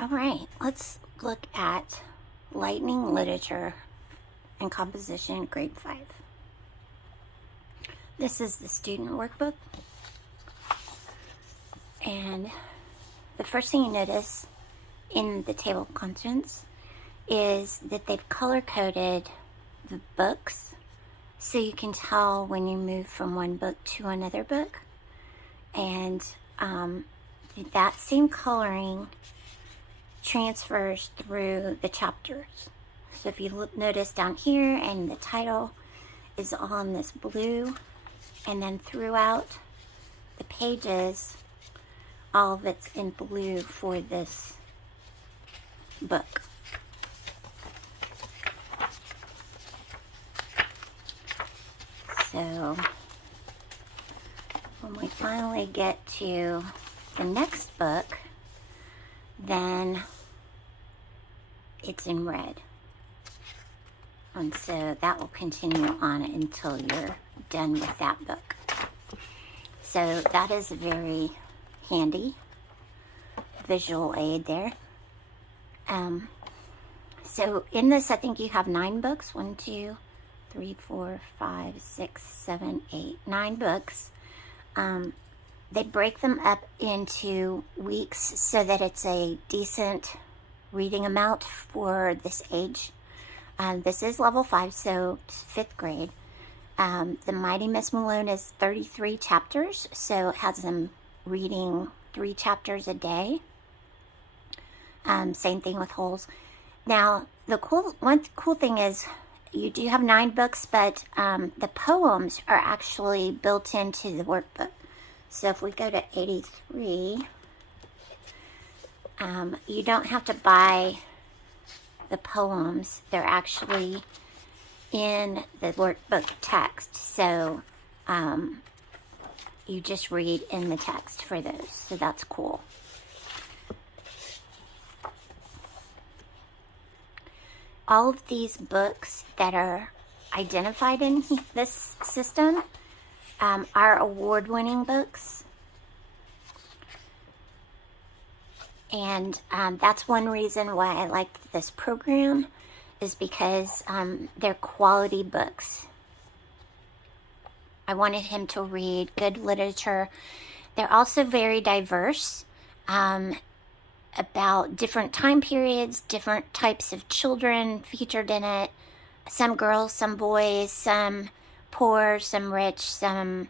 All right, let's look at Lightning Literature and Composition, Grade 5. This is the student workbook. And the first thing you notice in the table of contents is that they've color-coded the books so you can tell when you move from one book to another book. And that same coloring transfers through the chapters. So if you notice down here, and the title is on this blue, and then throughout the pages, all of it's in blue for this book. So when we finally get to the next book, then it's in red. And so that will continue on until you're done with that book. So that is a very handy visual aid there. So in this, I think you have 9 books. 1, 2, 3, 4, 5, 6, 7, 8, 9 books. They break them up into weeks so that it's a decent reading amount for this age. This is level 5, so it's 5th grade. The Mighty Miss Malone is 33 chapters, so it has them reading 3 chapters a day. Same thing with Holes. Now, one cool thing is you do have 9 books, but the poems are actually built into the workbook. So if we go to 83, you don't have to buy the poems. They're actually in the workbook text. So you just read in the text for those. So that's cool. All of these books that are identified in this system are award-winning books. And that's one reason why I liked this program, is because they're quality books. I wanted him to read good literature. They're also very diverse about different time periods, different types of children featured in it. Some girls, some boys, some poor, some rich, some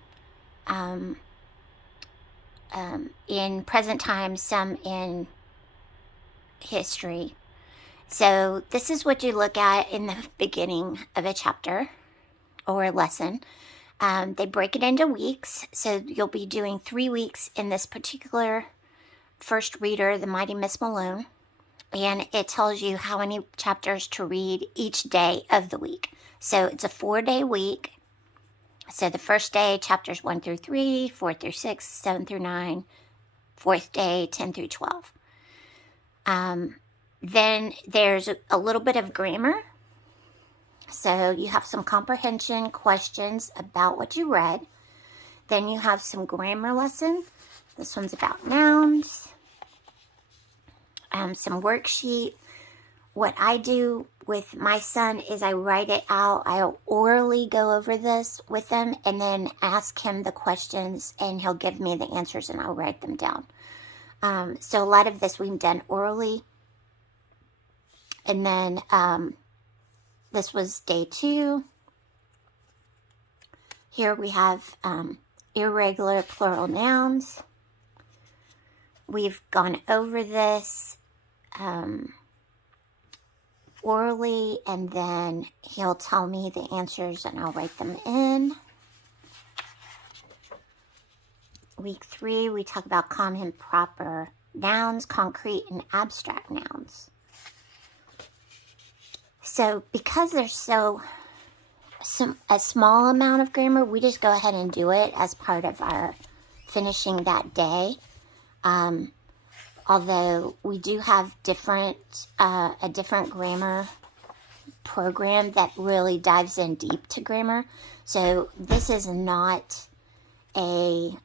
in present times, some in history. So this is what you look at in the beginning of a chapter or a lesson. They break it into weeks, so you'll be doing 3 weeks in this particular first reader, the Mighty Miss Malone, and it tells you how many chapters to read each day of the week. So it's a 4-day week. So the first day, chapters 1 through 3, 4 through 6, 7 through 9, 4th day, 10 through 12. Then there's a little bit of grammar. So you have some comprehension questions about what you read. Then you have some grammar lesson. This one's about nouns. Some worksheet. What I do with my son is I write it out. I'll orally go over this with him and then ask him the questions, and he'll give me the answers and I'll write them down. So a lot of this we've done orally. And then this was day 2. Here we have irregular plural nouns. We've gone over this orally, and then he'll tell me the answers and I'll write them in. Week 3, we talk about common and proper nouns, concrete and abstract nouns. So because there's a small amount of grammar, we just go ahead and do it as part of our finishing that day. Although we do have a different grammar program that really dives in deep to grammar. So this is not a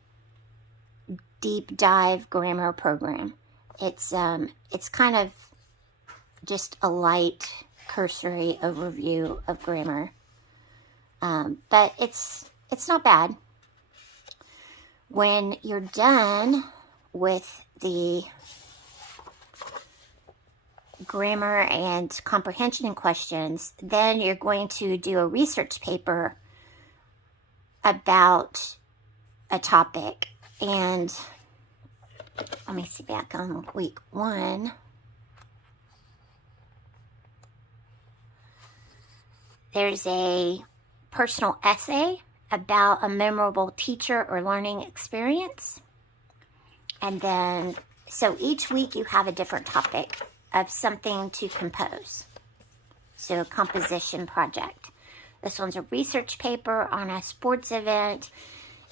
deep dive grammar program. It's kind of just a light cursory overview of grammar. But it's not bad. When you're done with the grammar and comprehension questions, then you're going to do a research paper about a topic. And let me see back on week 1. There's a personal essay about a memorable teacher or learning experience. And then, so each week you have a different topic of something to compose. So a composition project. This one's a research paper on a sports event.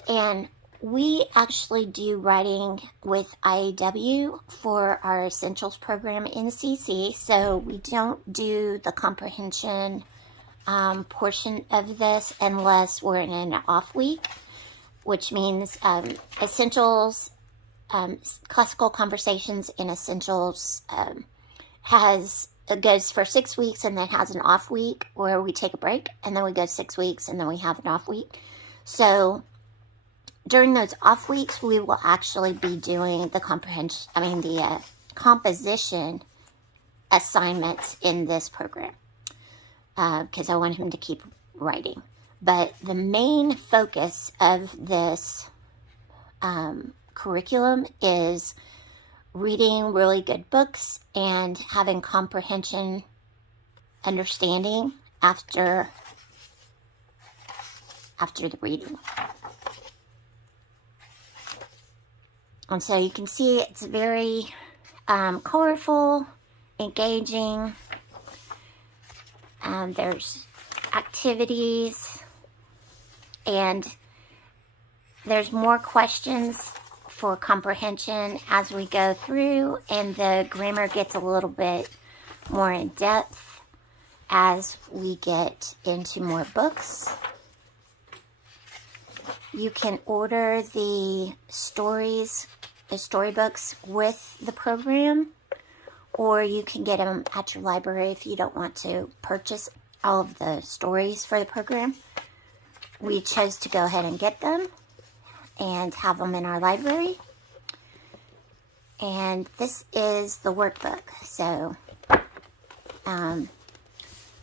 And we actually do writing with IAW for our Essentials program in CC. So we don't do the comprehension portion of this unless we're in an off week, which means Essentials, Classical Conversations in Essentials goes for 6 weeks and then has an off week where we take a break, and then we go 6 weeks and then we have an off week. So during those off weeks, we will actually be doing the composition assignments in this program because I want him to keep writing. But the main focus of this curriculum is reading really good books and having comprehension understanding after the reading. And so you can see it's very colorful, engaging. There's activities, and there's more questions for comprehension as we go through, and the grammar gets a little bit more in depth as we get into more books. You can order the storybooks with the program, or you can get them at your library if you don't want to purchase all of the stories for the program. We chose to go ahead and get them and have them in our library. And this is the workbook. So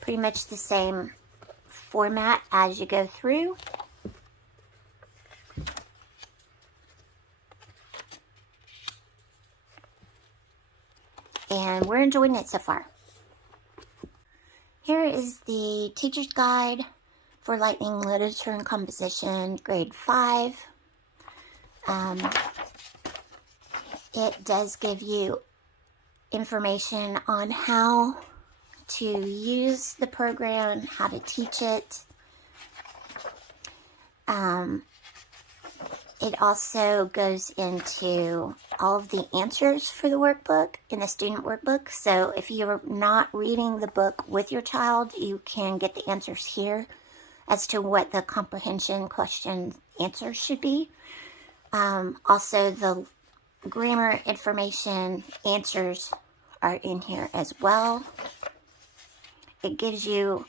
pretty much the same format as you go through. And we're enjoying it so far. Here is the teacher's guide for Lightning Literature and Composition, grade 5. It does give you information on how to use the program, how to teach it. It also goes into all of the answers for the workbook in the student workbook. So if you're not reading the book with your child, you can get the answers here as to what the comprehension question answers should be. Also, the grammar information answers are in here as well. It gives you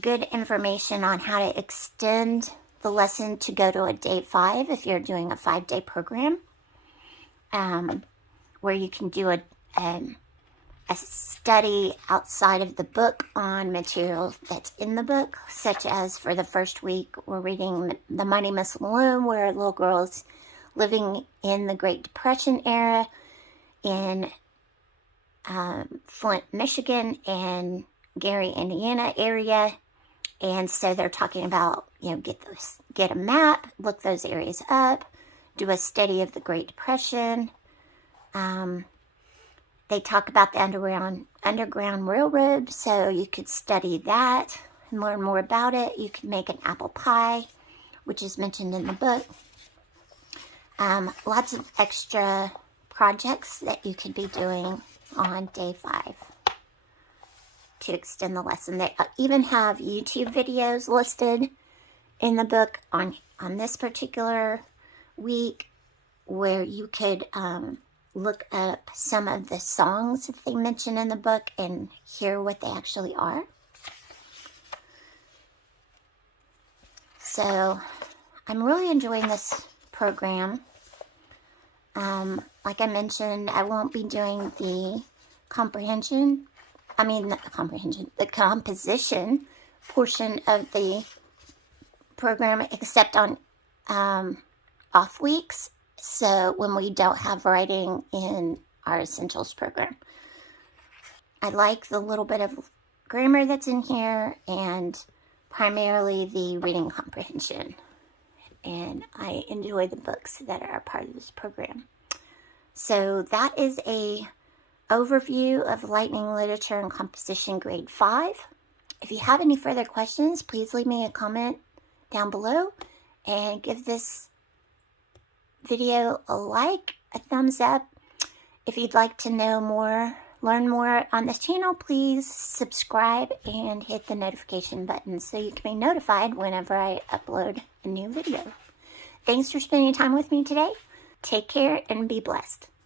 good information on how to extend the lesson to go to a day 5 if you're doing a 5-day program, where you can do a study outside of the book on material that's in the book, such as for the first week we're reading The Mighty Miss Malone, where a little girl's living in the Great Depression era in Flint, Michigan and Gary, Indiana area. And so they're talking about, get a map, look those areas up, do a study of the Great Depression. They talk about the Underground Railroad, so you could study that and learn more about it. You could make an apple pie, which is mentioned in the book. Lots of extra projects that you could be doing on day 5 to extend the lesson. They even have YouTube videos listed in the book on this particular week, where you could look up some of the songs that they mention in the book and hear what they actually are. So I'm really enjoying this program. Like I mentioned, I won't be doing the composition portion of the program except on off weeks. So when we don't have writing in our essentials program. I like the little bit of grammar that's in here and primarily the reading comprehension. And I enjoy the books that are a part of this program. So that is a overview of Lightning Literature and Composition Grade 5. If you have any further questions, please leave me a comment down below and give this video a like, a thumbs up. If you'd like to know more, learn more on this channel, please subscribe and hit the notification button so you can be notified whenever I upload a new video. Thanks for spending time with me today. Take care and be blessed.